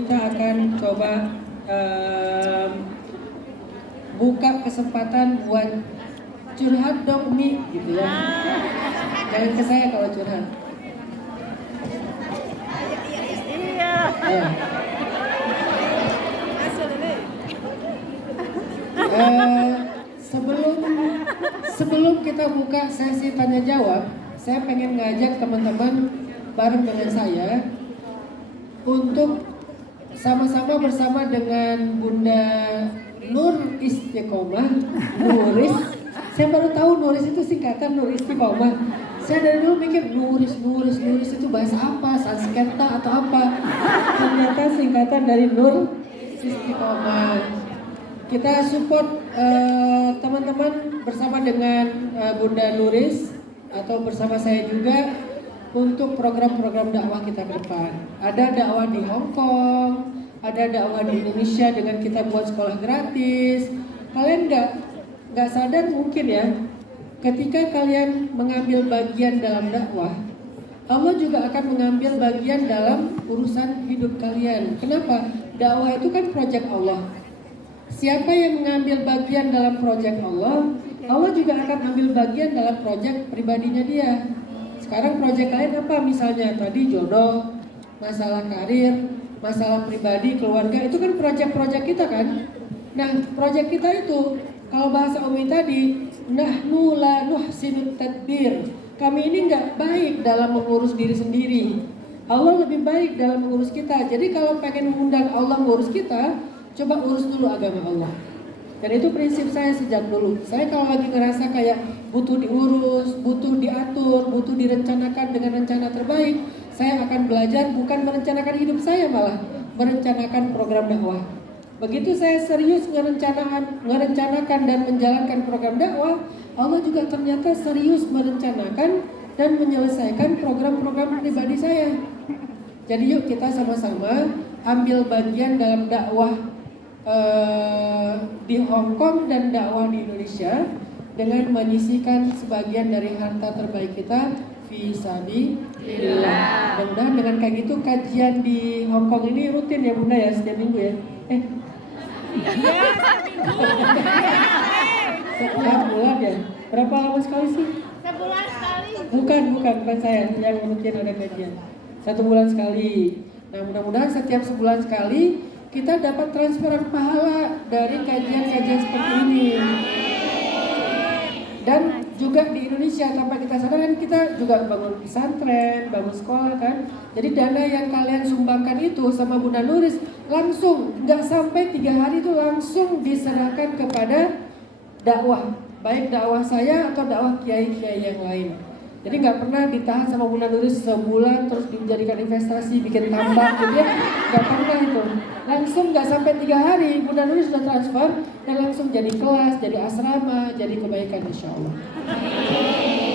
Kita akan coba buka kesempatan buat curhat dong Mi gitu ya. Jangan ke saya kalau curhat. Iya. Ya. Sebelum kita buka sesi tanya jawab, saya pengen ngajak teman-teman bareng dengan saya untuk sama-sama bersama dengan Bunda Nur Istiqomah, Nuris. Saya baru tahu Nuris itu singkatan Nur Istiqomah. Saya dari dulu mikir Nuris itu bahasa apa? Sanskerta atau apa? Ternyata singkatan dari Nur Istiqomah. Kita support teman-teman bersama dengan Bunda Nuris atau bersama saya juga untuk program-program dakwah kita ke depan. Ada dakwah di Hong Kong, ada dakwah di Indonesia dengan kita buat sekolah gratis. Kalian nggak sadar mungkin ya, ketika kalian mengambil bagian dalam dakwah, Allah juga akan mengambil bagian dalam urusan hidup kalian. Kenapa? Dakwah itu kan proyek Allah. Siapa yang mengambil bagian dalam proyek Allah, Allah juga akan ambil bagian dalam proyek pribadinya dia. Sekarang proyek kalian apa? Misalnya tadi jodoh, masalah karir, masalah pribadi, keluarga, itu kan proyek-proyek kita kan? Nah, proyek kita itu, kalau bahasa Umi tadi, nahnu la nuhsinut tadbir. Kami ini nggak baik dalam mengurus diri sendiri. Allah lebih baik dalam mengurus kita. Jadi kalau pengen mengundang Allah mengurus kita, coba urus dulu agama Allah. Dan itu prinsip saya sejak dulu. Saya kalau lagi ngerasa kayak butuh diurus, butuh diatur, butuh direncanakan dengan rencana terbaik, saya akan belajar bukan merencanakan hidup saya, malah merencanakan program dakwah. Begitu saya serius merencanakan dan menjalankan program dakwah, Allah juga ternyata serius merencanakan dan menyelesaikan program-program pribadi saya. Jadi yuk kita sama-sama ambil bagian dalam dakwah di Hong Kong dan dakwah di Indonesia dengan menyisihkan sebagian dari harta terbaik kita fisabilillah. Mudah-mudahan dengan kayak gitu kajian di Hong Kong ini rutin ya Bunda ya, setiap minggu ya. Setiap bulan ya. Berapa lama sekali sih? Sebulan sekali. Bukan saya yang rutin ada kajian. 1 bulan sekali. Nah mudah-mudahan setiap sebulan sekali kita dapat transferan pahala dari kajian-kajian seperti ini. Dan juga di Indonesia tanpa kita sadar kan kita juga bangun pesantren, bangun sekolah kan. Jadi dana yang kalian sumbangkan itu sama Bunda Nuris langsung nggak sampai 3 hari itu langsung diserahkan kepada dakwah, baik dakwah saya atau dakwah kiai-kiai yang lain. Jadi nggak pernah ditahan sama Bunda Nuris sebulan terus dijadikan investasi, bikin tambang gitu ya. Nggak pernah itu. Langsung nggak sampai 3 hari Bunda Nuris sudah transfer dan langsung jadi kelas, jadi asrama, jadi kebaikan insya Allah.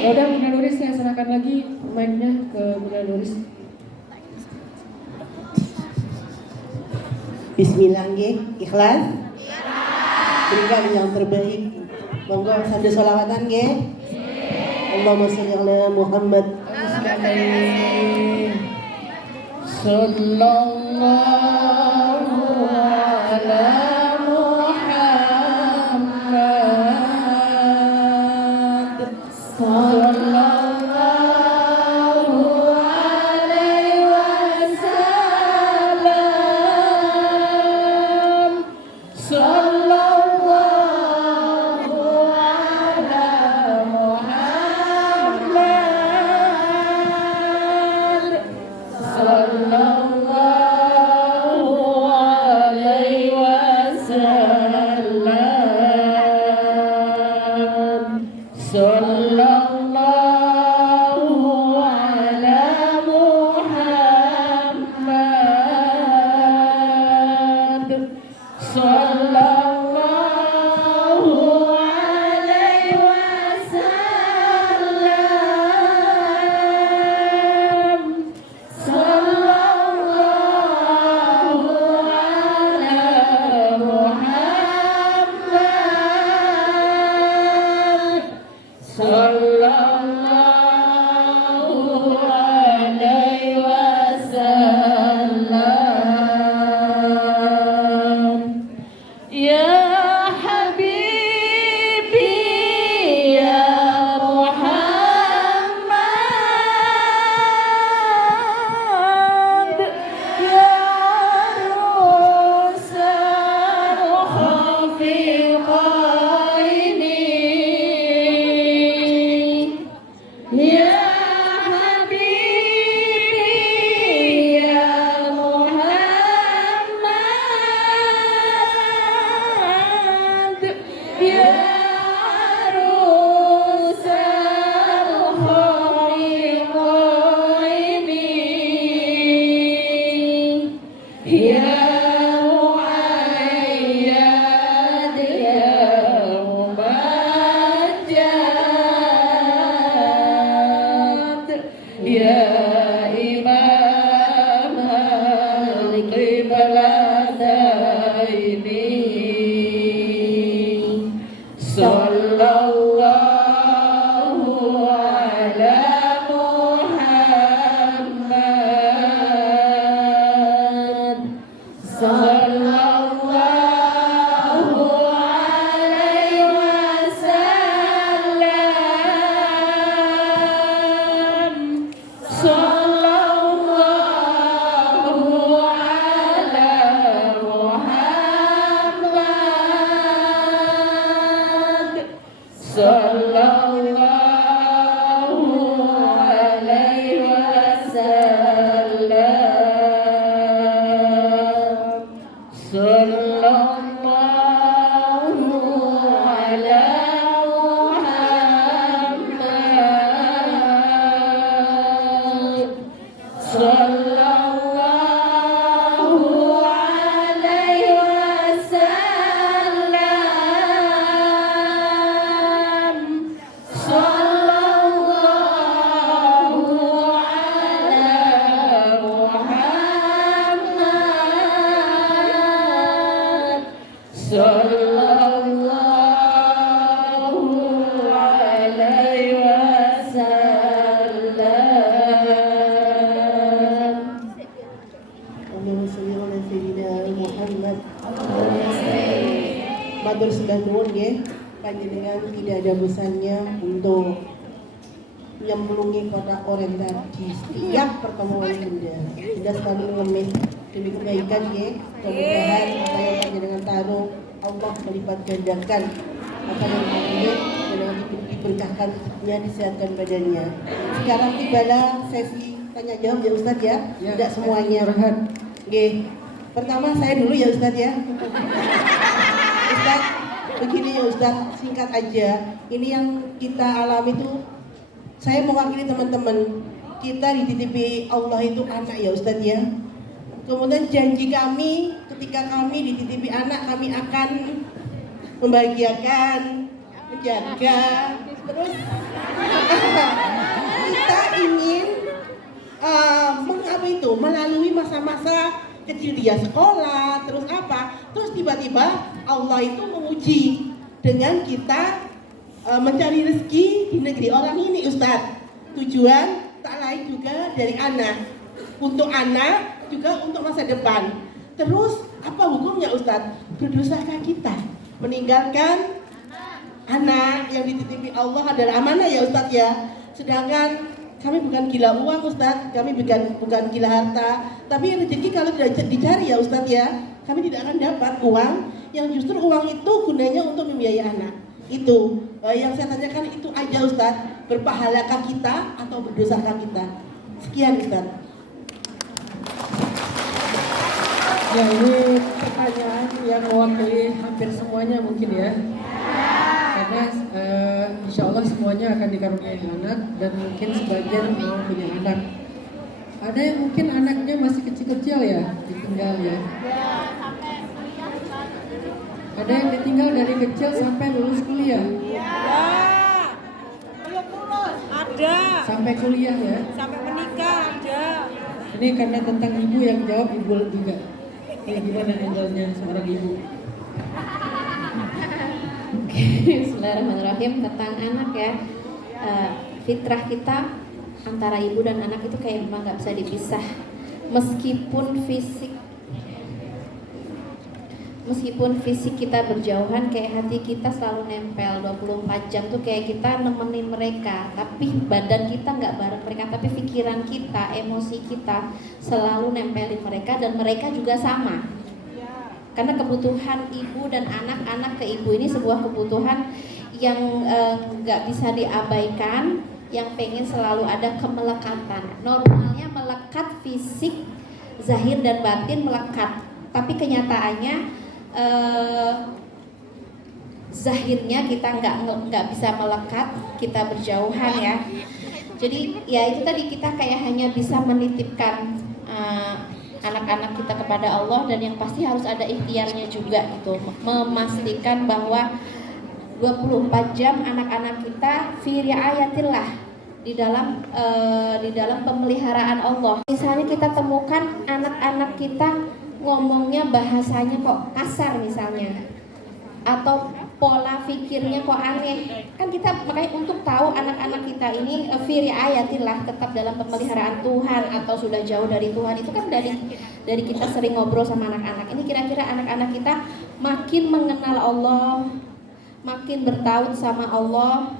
Ya udah Bunda Nuris, saya serahkan lagi mic-nya ke Bunda Nuris. Bismillah nggih, ikhlas? Berikan yang terbaik. Monggo sambil sholawatan nggih. Allahumma sholli ala Muhammad. Sallallahu ala Muhammad. Sallallahu alaihi wasallam. Sallallahu ala Muhammad. Sallallahu alaihi wasallam. Sallallahu ala Muhammad. Sallallahu alaihi wasallam. Sallallahu ala Muhammad. Sallallahu nggih. Panjenengan tidak ada bosannya untuk nyemplungi kotak orientasi setiap pertemuan Bunda. Bunda selalu ngemis demi kebaikan nggih. Mudah-mudahan apa yang panjenengan taruh Allah melipat gandakan apa yang panjenengan dan diberkahkan ya, disehatkan badannya. Sekarang tibalah sesi tanya jawab ya Ustadz ya. Tidak semuanya. Nggih. Pertama saya dulu ya Ustadz ya. Ustadz, begini ya Ustadz, singkat aja. Ini yang kita alami itu, saya mewakili teman-teman. Kita dititipi Allah itu anak ya Ustadz ya. Kemudian janji kami, ketika kami dititipi anak, kami akan membahagiakan, menjaga, terus kita ingin melalui masa-masa kecil dia sekolah, terus apa, terus tiba-tiba Allah itu menguji dengan kita mencari rezeki di negeri orang ini Ustadz. Tujuan tak lain juga dari anak, untuk anak juga untuk masa depan. Terus apa hukumnya Ustadz? Berdosakah kita meninggalkan anak yang dititipi Allah adalah amanah ya Ustadz ya. Sedangkan kami bukan gila uang Ustadz, kami bukan gila harta, tapi rezeki kalau tidak dicari ya Ustadz ya, kami tidak akan dapat uang yang justru uang itu gunanya untuk membiayai anak. Itu yang saya tanyakan itu aja Ustadz, berpahalakah kita atau berdosakah kita? Sekian Ustadz. Ya, ini pertanyaan yang mewakili hampir semuanya mungkin ya. Karena insya Allah semuanya akan dikaruniai anak dan mungkin sebagian mau punya anak. Ada yang mungkin anaknya masih kecil-kecil ya, ditinggal ya. Ada yang ditinggal dari kecil sampai lulus kuliah. Belum lulus. Ada. Sampai kuliah ya. Sampai menikah ada. Ini karena tentang ibu yang jawab ibu juga. Ini gimana angle-nya seorang ibu? Bismillahirrahmanirrahim. Tentang anak ya, fitrah kita antara ibu dan anak itu kayak memang nggak bisa dipisah. Meskipun fisik kita berjauhan, kayak hati kita selalu nempel 24 jam tuh kayak kita nemenin mereka, tapi badan kita nggak bareng mereka, tapi pikiran kita, emosi kita selalu nempelin mereka, dan mereka juga sama. Karena kebutuhan ibu dan anak-anak ke ibu ini sebuah kebutuhan yang nggak bisa diabaikan, yang pengen selalu ada kemelekatan. Normalnya melekat fisik, zahir dan batin melekat, tapi kenyataannya zahirnya kita nggak bisa melekat, kita berjauhan ya. Jadi ya itu tadi, kita kayak hanya bisa menitipkan anak-anak kita kepada Allah, dan yang pasti harus ada ikhtiarnya juga gitu, memastikan bahwa 24 jam anak-anak kita fi riayatillah, di dalam pemeliharaan Allah. Misalnya kita temukan anak-anak kita ngomongnya bahasanya kok kasar misalnya, atau pola pikirnya kok aneh, kan kita makanya untuk tahu anak-anak kita ini fi riayatillah, tetap dalam pemeliharaan Tuhan atau sudah jauh dari Tuhan, itu kan dari kita sering ngobrol sama anak-anak. Ini kira-kira anak-anak kita makin mengenal Allah, makin bertaut sama Allah,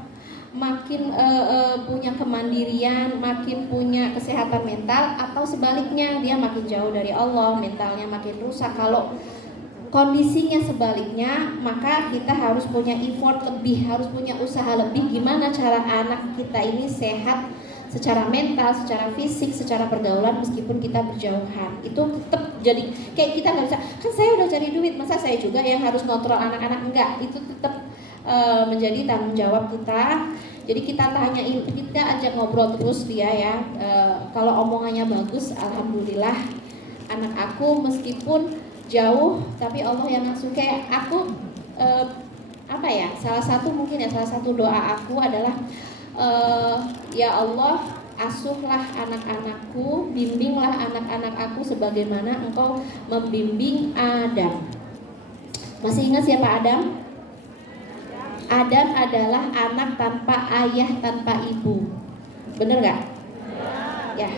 makin punya kemandirian, makin punya kesehatan mental, atau sebaliknya dia makin jauh dari Allah, mentalnya makin rusak. Kalau kondisinya sebaliknya, maka kita harus punya effort lebih, harus punya usaha lebih, gimana cara anak kita ini sehat secara mental, secara fisik, secara pergaulan meskipun kita berjauhan. Itu tetap jadi kayak kita nggak bisa, kan saya udah cari duit, masa saya juga yang harus kontrol anak-anak? Enggak, itu tetap menjadi tanggung jawab kita. Jadi kita tanyain, kita ajak ngobrol terus dia ya. Kalau omongannya bagus, alhamdulillah. Anak aku meskipun jauh, tapi Allah yang ngasuh. Kayak aku salah satu doa aku adalah ya Allah, asuhlah anak-anakku, bimbinglah anak-anak aku sebagaimana Engkau membimbing Adam. Masih ingat siapa Adam? Adam adalah anak tanpa ayah, tanpa ibu. Bener nggak? Ya.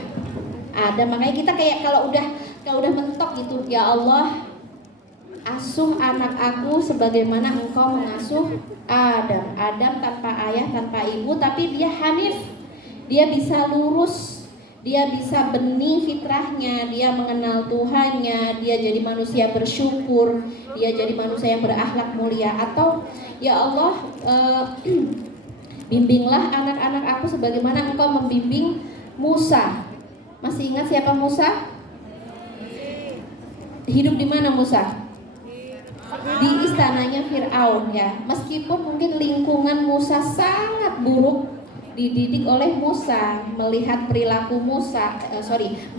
Adam, makanya kita kayak kalau udah mentok gitu, ya Allah, asuh anak aku sebagaimana engkau mengasuh Adam. Adam tanpa ayah, tanpa ibu, tapi dia hanif. Dia bisa lurus, dia bisa benih fitrahnya, dia mengenal Tuhannya, dia jadi manusia bersyukur, dia jadi manusia yang berakhlak mulia. Atau ya Allah, bimbinglah anak-anak aku sebagaimana engkau membimbing Musa. Masih ingat siapa Musa? Hidup di mana Musa? Di istananya Fir'aun ya. Meskipun mungkin lingkungan Musa sangat buruk, dididik oleh Musa, melihat perilaku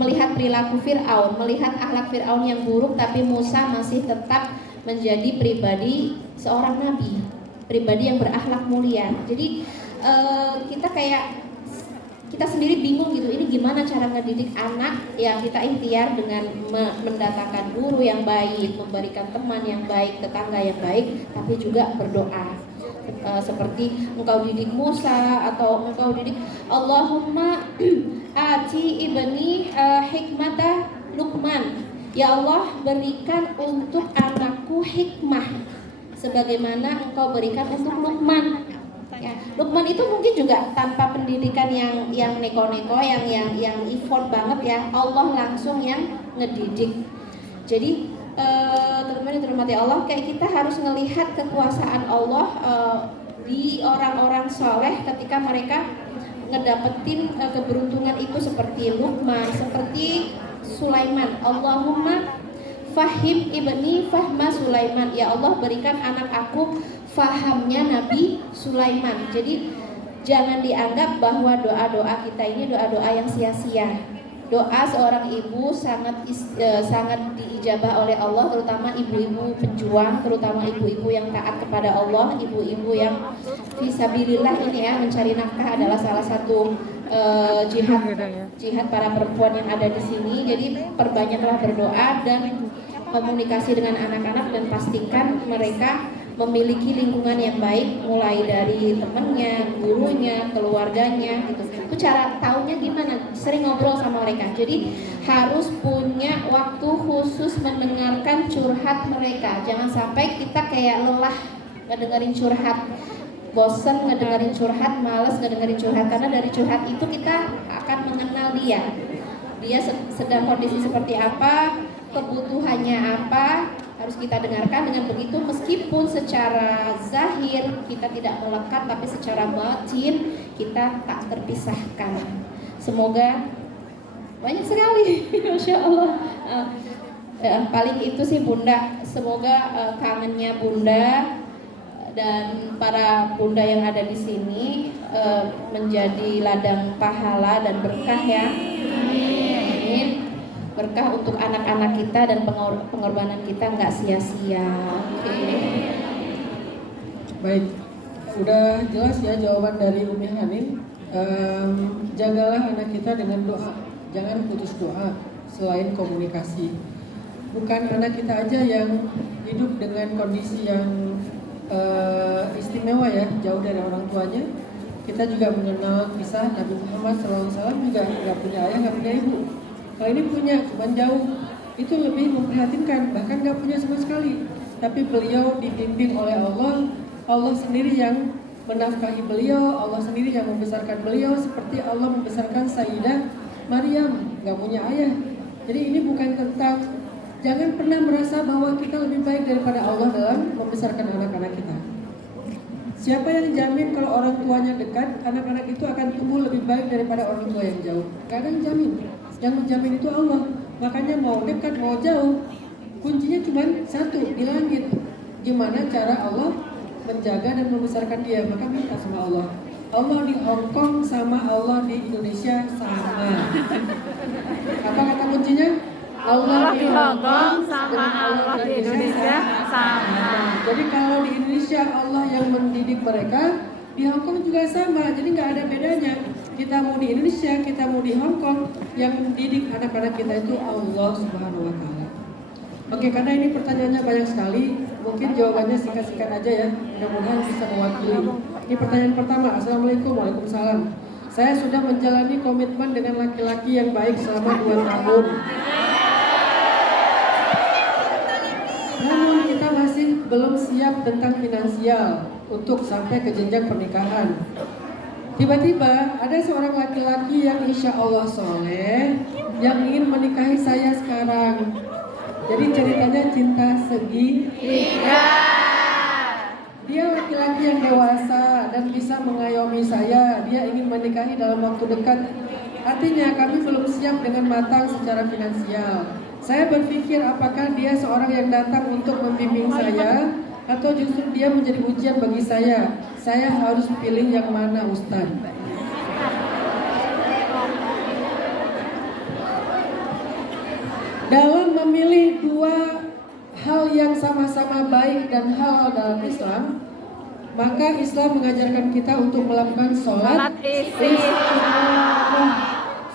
melihat perilaku Fir'aun, melihat akhlak Fir'aun yang buruk, tapi Musa masih tetap menjadi pribadi seorang nabi, pribadi yang berakhlak mulia. Jadi kita sendiri bingung gitu, ini gimana cara ngedidik anak yang kita ikhtiar dengan mendatangkan guru yang baik, memberikan teman yang baik, tetangga yang baik, tapi juga berdoa. Seperti engkau didik Musa atau engkau didik Allahumma ati ibni hikmata Luqman. Ya Allah, berikan untuk anakku hikmah sebagaimana engkau berikan untuk Luqman. Ya, Luqman itu mungkin juga tanpa pendidikan yang neko-neko, yang effort banget ya. Allah langsung yang ngedidik. Jadi teman-teman yang dirahmati Allah, kayak kita harus melihat kekuasaan Allah di orang-orang soleh ketika mereka ngedapetin keberuntungan itu, seperti Luqman, seperti Sulaiman. Allahumma fahim ibni fahma Sulaiman. Ya Allah, berikan anak aku fahamnya Nabi Sulaiman. Jadi jangan dianggap bahwa doa-doa kita ini doa-doa yang sia-sia. Doa seorang ibu sangat diijabah oleh Allah, terutama ibu-ibu pejuang, terutama ibu-ibu yang taat kepada Allah, ibu-ibu yang fisabilillah ini ya, mencari nafkah adalah salah satu jihad para perempuan yang ada di sini. Jadi perbanyaklah berdoa dan komunikasi dengan anak-anak, dan pastikan mereka memiliki lingkungan yang baik, mulai dari temennya, gurunya, keluarganya gitu. Itu cara taunya gimana? Sering ngobrol sama mereka. Jadi harus punya waktu khusus mendengarkan curhat mereka. Jangan sampai kita kayak lelah ngedengerin curhat, bosen ngedengerin curhat, males ngedengerin curhat, karena dari curhat itu kita akan mengenal dia sedang kondisi seperti apa, kebutuhannya apa, harus kita dengarkan. Dengan begitu meskipun secara zahir kita tidak melekat, tapi secara batin kita tak terpisahkan. Semoga banyak sekali Masya Allah. Paling itu sih Bunda, semoga kangennya Bunda dan para bunda yang ada di sini menjadi ladang pahala dan berkah ya. Amin. Berkah untuk anak-anak kita dan pengorbanan kita nggak sia-sia. Oke. Baik, udah jelas ya jawaban dari Umi Hanin. Jagalah anak kita dengan doa, jangan putus doa. Selain komunikasi, bukan anak kita aja yang hidup dengan kondisi yang istimewa ya, jauh dari orang tuanya. Kita juga mengenal kisah Nabi Muhammad SAW juga nggak punya ayah, nggak punya ibu. Kalau ini punya, cuman jauh. Itu lebih memprihatinkan, bahkan nggak punya sama sekali. Tapi beliau dibimbing oleh Allah. Allah sendiri yang menafkahi beliau, Allah sendiri yang membesarkan beliau, seperti Allah membesarkan Sayyidah Maryam, nggak punya ayah. Jadi ini bukan tentang, jangan pernah merasa bahwa kita lebih baik daripada Allah dalam membesarkan anak-anak kita. Siapa yang jamin kalau orang tuanya dekat, anak-anak itu akan tumbuh lebih baik daripada orang tua yang jauh? Gak ada yang jamin. Yang menjamin itu Allah. Makanya mau dekat mau jauh, kuncinya cuma satu, di langit. Gimana cara Allah menjaga dan membesarkan dia? Maka minta sama Allah. Allah di Hong Kong sama Allah di Indonesia sama. Apa kata kuncinya? Allah di Hong Kong sama Allah di Indonesia sama. Jadi kalau di Indonesia Allah yang mendidik mereka, di Hong Kong juga sama. Jadi nggak ada bedanya. Kita mau di Indonesia, kita mau di Hong Kong, yang mendidik anak-anak kita itu Allah Subhanahu Wa Taala. Oke, karena ini pertanyaannya banyak sekali, mungkin jawabannya singkat-singkat aja ya. Mudah-mudahan bisa mewakili. Ini pertanyaan pertama. Assalamualaikum. Waalaikumsalam. Saya sudah menjalani komitmen dengan laki-laki yang baik selama 2 tahun. Namun belum siap tentang finansial untuk sampai ke jenjang pernikahan. Tiba-tiba ada seorang laki-laki yang insya Allah soleh yang ingin menikahi saya sekarang. Jadi ceritanya cinta segitiga. Dia laki-laki yang dewasa dan bisa mengayomi saya. Dia ingin menikahi dalam waktu dekat. Artinya kami belum siap dengan matang secara finansial. Saya berpikir apakah dia seorang yang datang untuk membimbing saya atau justru dia menjadi ujian bagi saya. Saya harus pilih yang mana, Ustaz? Dalam memilih dua hal yang sama-sama baik dan halal dalam Islam, maka Islam mengajarkan kita untuk melakukan sholat istikharah.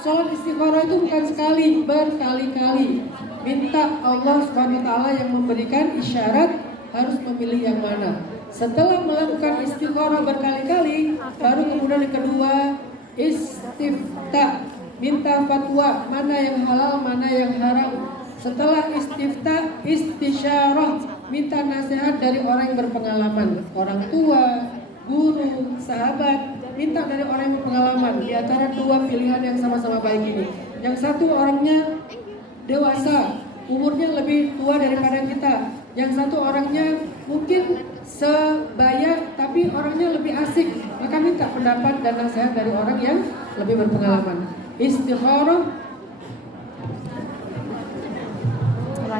Sholat istikharah itu bukan sekali, berkali-kali. Minta Allah SWT yang memberikan isyarat harus memilih yang mana. Setelah melakukan istikharah berkali-kali, baru kemudian yang kedua istifta, minta fatwa mana yang halal, mana yang haram. Setelah istifta, istisyarah, minta nasihat dari orang yang berpengalaman, orang tua, guru, sahabat. Minta dari orang yang berpengalaman di antara dua pilihan yang sama-sama baik ini. Yang satu orangnya dewasa, umurnya lebih tua daripada kita. Yang satu orangnya mungkin sebaya tapi orangnya lebih asik. Maka minta pendapat dan nasihat dari orang yang lebih berpengalaman. Istikharah.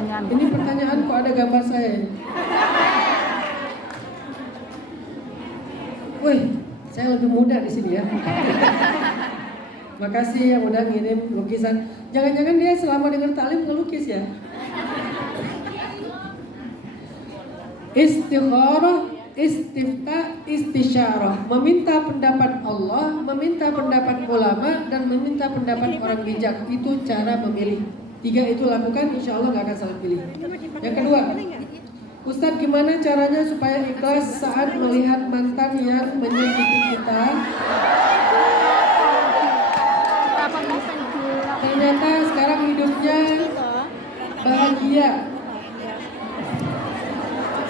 Ini pertanyaan kok ada gambar saya. Wih, saya lebih muda di sini ya. Makasih yang udah ngirim lukisan. Jangan-jangan dia selama dengar taklim ngelukis ya. Istikharah, istifta, istisyarah. Meminta pendapat Allah, meminta pendapat ulama, dan meminta pendapat orang bijak. Itu cara memilih. 3 itu lakukan, insya Allah gak akan salah pilih. Yang kedua, Ustadz, gimana caranya supaya ikhlas saat melihat mantan yang menyakiti kita? Ternyata sekarang hidupnya bahagia,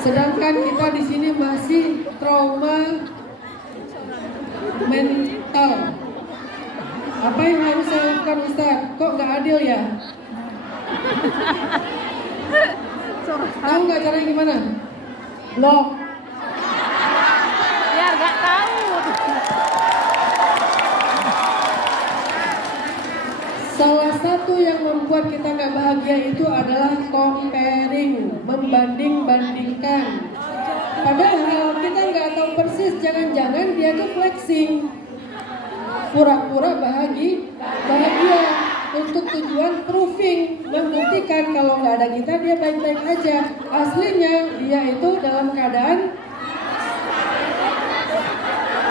sedangkan kita di sini masih trauma mental. Apa yang harus saya lakukan, Ustadz? Kok gak adil ya? Tahu nggak caranya gimana? Blok. Biar nggak tahu. Salah satu yang membuat kita nggak bahagia itu adalah comparing, membanding-bandingkan. Padahal kita nggak tahu persis, jangan-jangan dia tuh flexing, pura-pura bahagia untuk tujuan proving, membuktikan kalau nggak ada kita dia baik-baik aja. Aslinya dia itu dalam keadaan.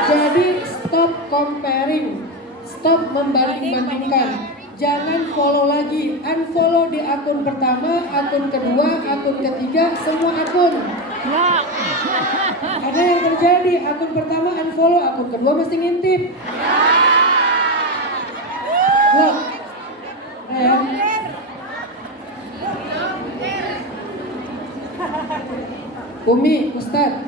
Jadi stop comparing, stop membanding-bandingkan. Jangan follow lagi, unfollow di akun pertama, akun kedua, akun ketiga, semua akun. Ada yang terjadi, akun pertama unfollow, akun kedua mesti ngintip. Loh, Umi, Ustadz,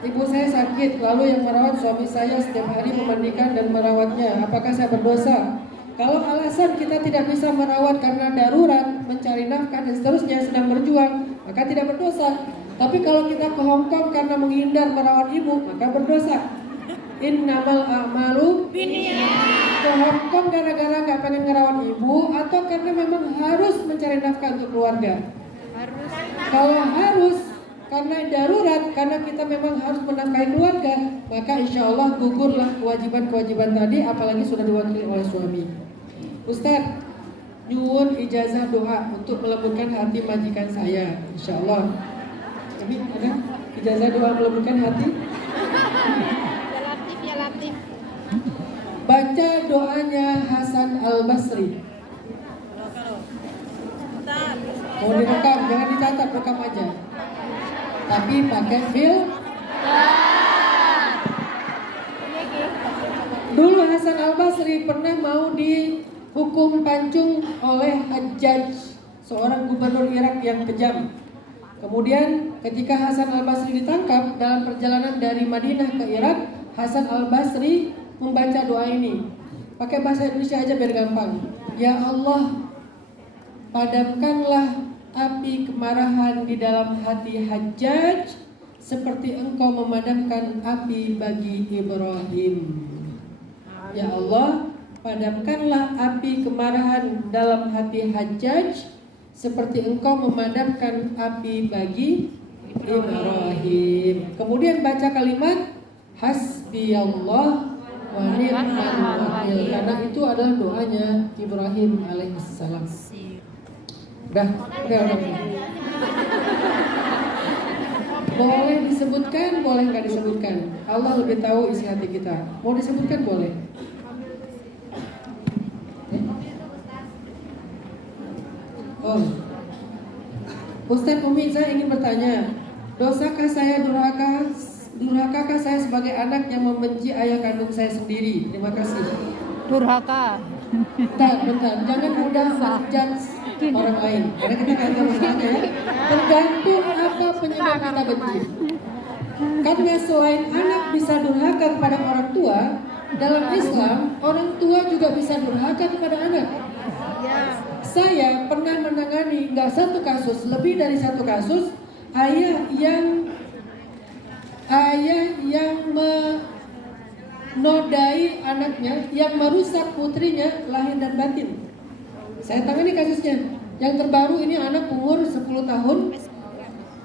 ibu saya sakit, lalu yang merawat suami saya setiap hari memandikan dan merawatnya. Apakah saya berdosa? Kalau alasan kita tidak bisa merawat karena darurat, mencari nafkah dan seterusnya, sedang berjuang, maka tidak berdosa. Tapi kalau kita ke Hong Kong karena menghindar merawat ibu, maka berdosa. Innamal a'malu binniyat. Ke Hong Kong gara-gara gak pengen ngerawat ibu atau karena memang harus mencari nafkah untuk keluarga? Kalau harus karena darurat, karena kita memang harus menafkahi keluarga, maka insya Allah gugurlah kewajiban-kewajiban tadi, apalagi sudah diwakili oleh suami. Ustadz, nyuwun ijazah doa untuk melembutkan hati majikan saya, insya Allah. Ini ada ijazah doa melembutkan hati? Ya Latif. Baca doanya Hasan Al-Basri. Mau direkam, jangan dicatat, rekam aja. Tapi pakai film. Dulu Hasan Al-Basri pernah mau dihukum pancung oleh Hajjaj, seorang gubernur Irak yang kejam. Kemudian ketika Hasan Al-Basri ditangkap dalam perjalanan dari Madinah ke Irak, Hasan Al-Basri membaca doa ini. Pakai bahasa Indonesia aja biar gampang. Ya Allah, padamkanlah api kemarahan di dalam hati Hajjaj seperti engkau memadamkan api bagi Ibrahim. Ya Allah, padamkanlah api kemarahan dalam hati Hajjaj seperti engkau memadamkan api bagi Ibrahim. Kemudian baca kalimat hasbiyallah wa ni'mal wakil, karena itu adalah doanya Ibrahim alaihissalam. Udah. Boleh disebutkan, boleh nggak disebutkan. Allah lebih tahu isi hati kita. Mau disebutkan boleh. Oh, Ustadz Umi, saya ingin bertanya, dosakah saya durhakakah saya sebagai anak yang membenci ayah kandung saya sendiri? Terima kasih. Durhaka. Bentar, jangan mudah menjudge orang lain, karena kita nggak tahu masalahnya ya. Tergantung apa penyebab kita benci. Karena selain anak bisa durhaka kepada orang tua, dalam Islam orang tua juga bisa durhaka kepada anak. Saya pernah menangani nggak satu kasus, lebih dari satu kasus, ayah yang menodai anaknya, yang merusak putrinya lahir dan batin. Saya tangani kasusnya. Yang terbaru ini anak umur 10 tahun.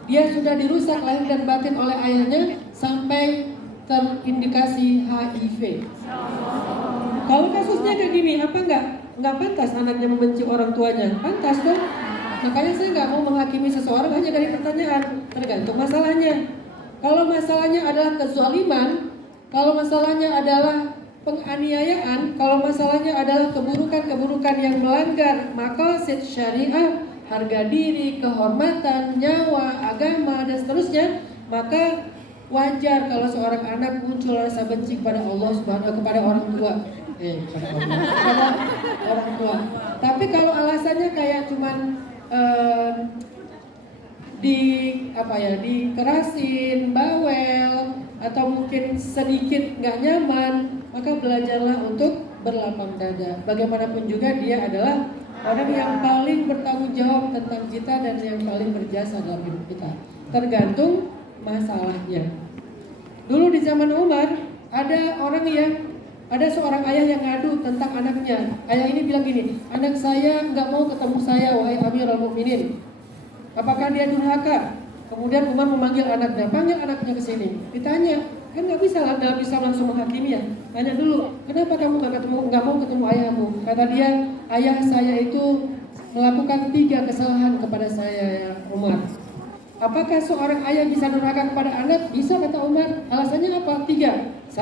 Dia sudah dirusak lahir dan batin oleh ayahnya sampai terindikasi HIV. Kalau kasusnya kayak gini, apa nggak pantas anaknya membenci orang tuanya? Pantas dong. Makanya saya nggak mau menghakimi seseorang hanya dari pertanyaan. Tergantung masalahnya. Kalau masalahnya adalah kezaliman, kalau masalahnya adalah penganiayaan, kalau masalahnya adalah keburukan-keburukan yang melanggar maqasid syariah, harga diri, kehormatan, nyawa, agama, dan seterusnya, maka wajar kalau seorang anak muncul rasa benci kepada Allah Subhanahu, kepada orang tua. Kepada orang tua. Tapi kalau alasannya kayak cuman dikerasin, bawel, atau mungkin sedikit nggak nyaman, maka belajarlah untuk berlapang dada. Bagaimanapun juga dia adalah orang yang paling bertanggung jawab tentang kita dan yang paling berjasa dalam hidup kita. Tergantung masalahnya. Dulu di zaman Umar ada seorang ayah yang ngadu tentang anaknya. Ayah ini bilang gini, anak saya nggak mau ketemu saya, wahai Amirul Mukminin. Apakah dia durhaka? Kemudian Umar memanggil anaknya, panggil anaknya ke sini. Ditanya, kan nggak bisa lah dalam Islam langsung menghakimi ya. Tanya dulu, kenapa kamu nggak mau ketemu ayahmu? Kata dia, ayah saya itu melakukan 3 kesalahan kepada saya, ya Umar. Apakah seorang ayah bisa durhaka kepada anak? Bisa, kata Umar. Alasannya apa? 3. 1,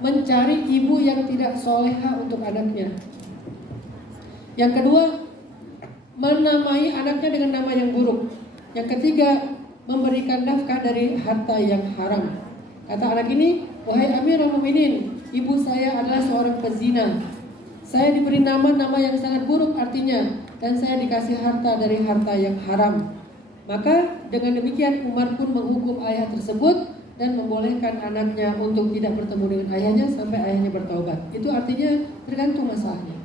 mencari ibu yang tidak soleha untuk anaknya. Yang kedua, menamai anaknya dengan nama yang buruk. Yang ketiga, memberikan nafkah dari harta yang haram. Kata anak ini, wahai Amirul Mukminin, ibu saya adalah seorang pezina. Saya diberi nama-nama yang sangat buruk artinya, dan saya dikasih harta dari harta yang haram. Maka dengan demikian Umar pun menghukum ayah tersebut dan membolehkan anaknya untuk tidak bertemu dengan ayahnya sampai ayahnya bertaubat. Itu artinya tergantung masalahnya.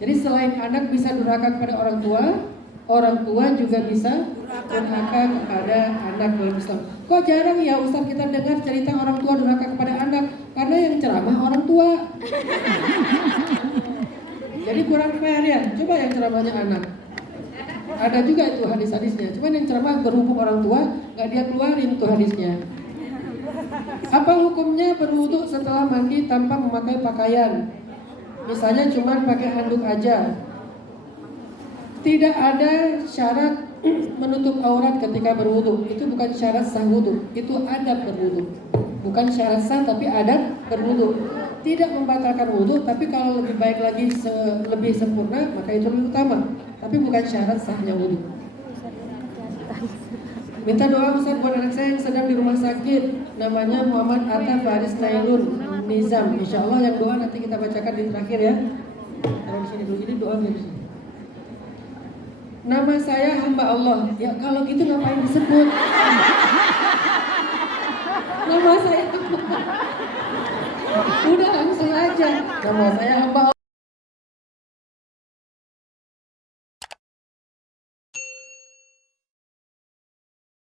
Jadi selain anak bisa durhaka kepada orang tua juga bisa durhaka kepada anak dalam Islam. Kok jarang ya Ustaz kita dengar cerita orang tua durhaka kepada anak? Karena yang ceramah orang tua. Jadi kurang fair ya. Coba yang ceramahnya anak. Ada juga itu hadis-hadisnya. Cuman yang ceramah berhubung orang tua, nggak dia keluarin tuh hadisnya. Apa hukumnya berwudu setelah mandi tanpa memakai pakaian? Misalnya cuma pakai handuk aja. Tidak ada syarat menutup aurat ketika berwudu. Itu bukan syarat sah wudu, itu adab berwudu. Bukan syarat sah tapi adab berwudu. Tidak membatalkan wudu, tapi kalau lebih baik lagi lebih sempurna maka itu lebih utama. Tapi bukan syarat sahnya wudu. Minta doa Ustaz buat anak saya yang sedang di rumah sakit. Namanya Muhammad Atta Faris Nailun Nizam. Insya Allah yang doa nanti kita bacakan di terakhir ya. Kalau di sini dulu, ini doa di sini. nama saya hamba Allah. Ya kalau gitu ngapain disebut? Nama saya udah langsung aja. Nama saya hamba